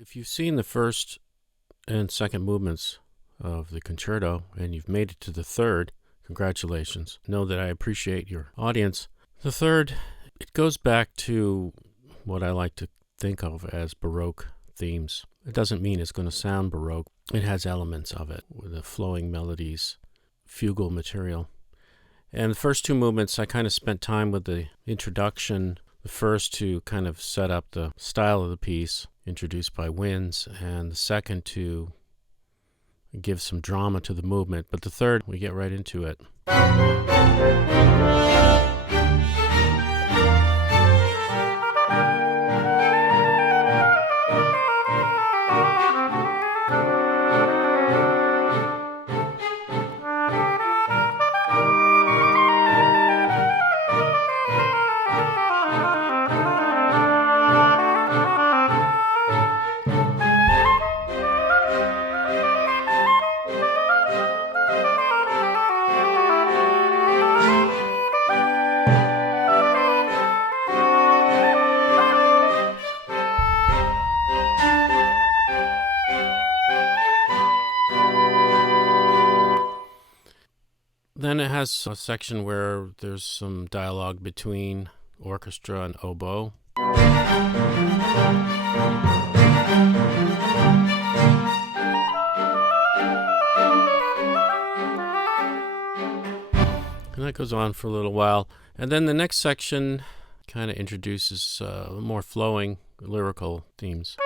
If you've seen the first and second movements of the concerto and you've made it to the third, congratulations. Know that I appreciate your audience. The third, it goes back to what I like to think of as Baroque themes. It doesn't mean it's going to sound Baroque. It has elements of it, with the flowing melodies, fugal material. And the first two movements, I kind of spent time with the introduction. The first to kind of set up the style of the piece, introduced by winds, and the second to give some drama to the movement. But the third, we get right into it. Then it has a section where there's some dialogue between orchestra and oboe. And that goes on for a little while. And then the next section kind of introduces more flowing lyrical themes.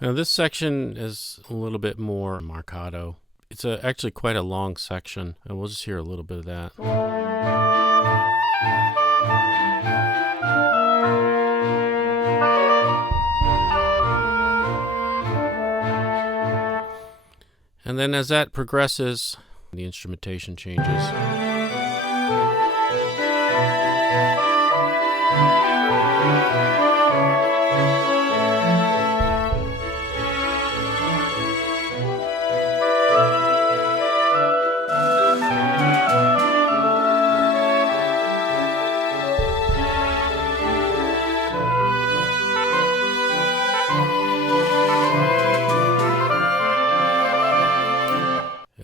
Now this section is a little bit more marcato. It's actually quite a long section, and we'll just hear a little bit of that. And then as that progresses, the instrumentation changes.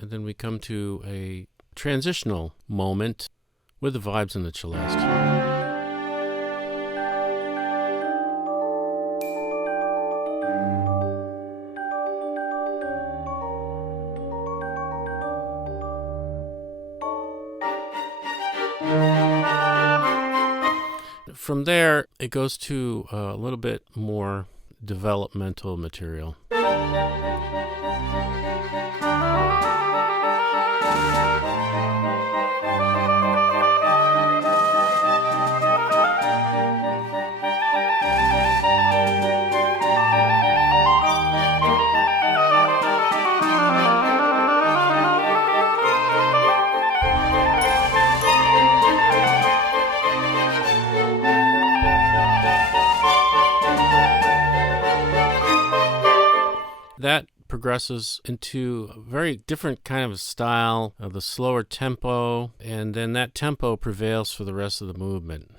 Then we come to a transitional moment with the vibes and the cellist. From there, it goes to a little bit more developmental material. That progresses into a very different kind of style of the slower tempo, and then that tempo prevails for the rest of the movement.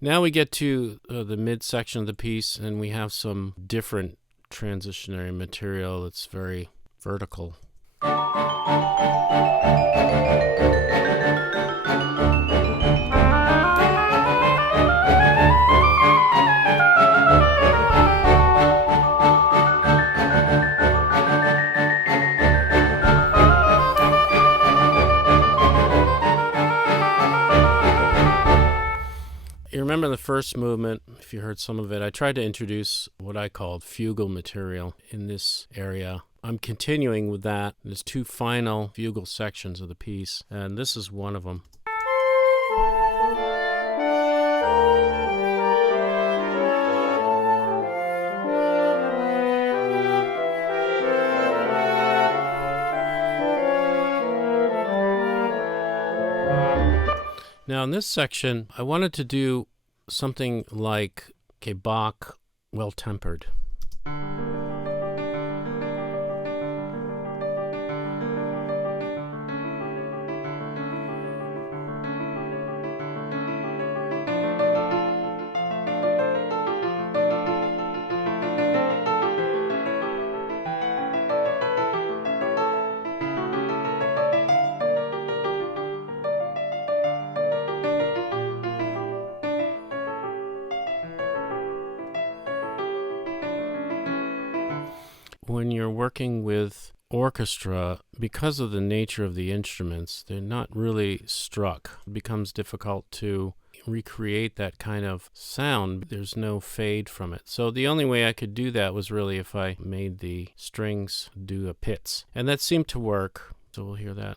Now we get to the midsection of the piece, and we have some different transitionary material that's very vertical. You remember the first movement, if you heard some of it, I tried to introduce what I called fugal material in this area. I'm continuing with that. There's 2 final fugal sections of the piece, and this is one of them. Now in this section, I wanted to do something like a Bach well-tempered. When you're working with orchestra, because of the nature of the instruments, they're not really struck. It becomes difficult to recreate that kind of sound. There's no fade from it. So the only way I could do that was really if I made the strings do a pizz. And that seemed to work. So we'll hear that.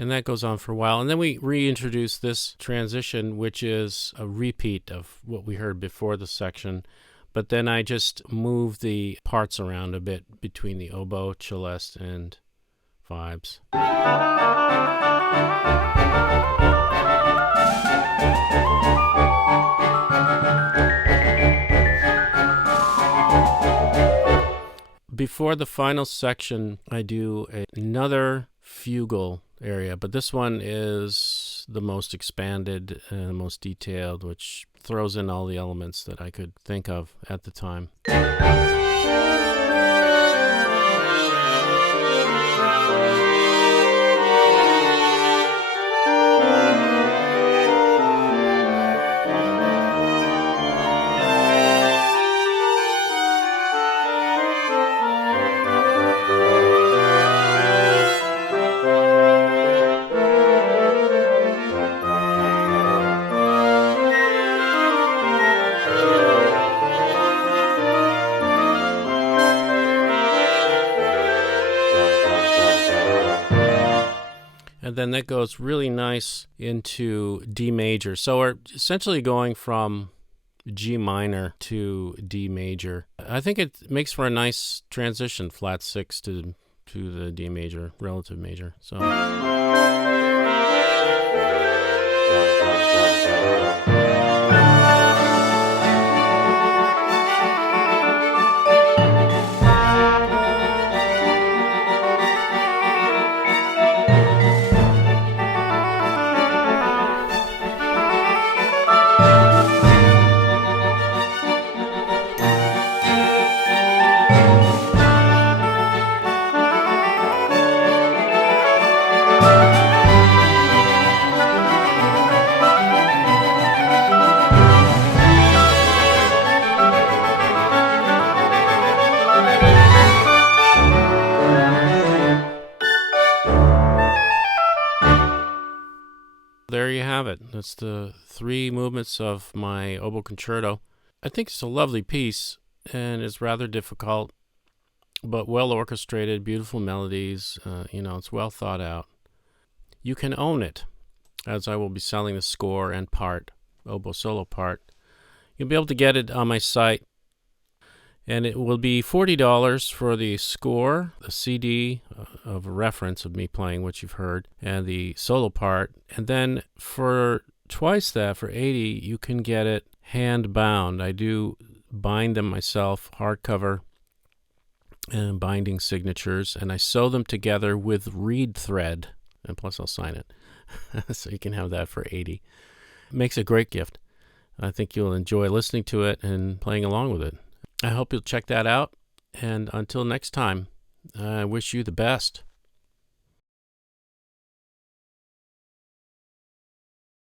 And that goes on for a while. And then we reintroduce this transition, which is a repeat of what we heard before the section. But then I just move the parts around a bit between the oboe, celeste, and vibes. Before the final section, I do another fugal area, but this one is the most expanded and the most detailed, which throws in all the elements that I could think of at the time. And then that goes really nice into D major. So we're essentially going from G minor to D major. I think it makes for a nice transition, flat 6 to the D major, relative major. So. There you have it. That's the 3 movements of my oboe concerto. I think it's a lovely piece, and it's rather difficult, but well orchestrated, beautiful melodies. It's well thought out. You can own it, as I will be selling the score and part, oboe solo part. You'll be able to get it on my site, and it will be $40 for the score, the CD of a reference of me playing what you've heard, and the solo part. And then for twice that, for $80, you can get it hand-bound. I do bind them myself, hardcover, and binding signatures, and I sew them together with reed thread, and plus I'll sign it. So you can have that for $80. It makes a great gift. I think you'll enjoy listening to it and playing along with it. I hope you'll check that out, and until next time, I wish you the best.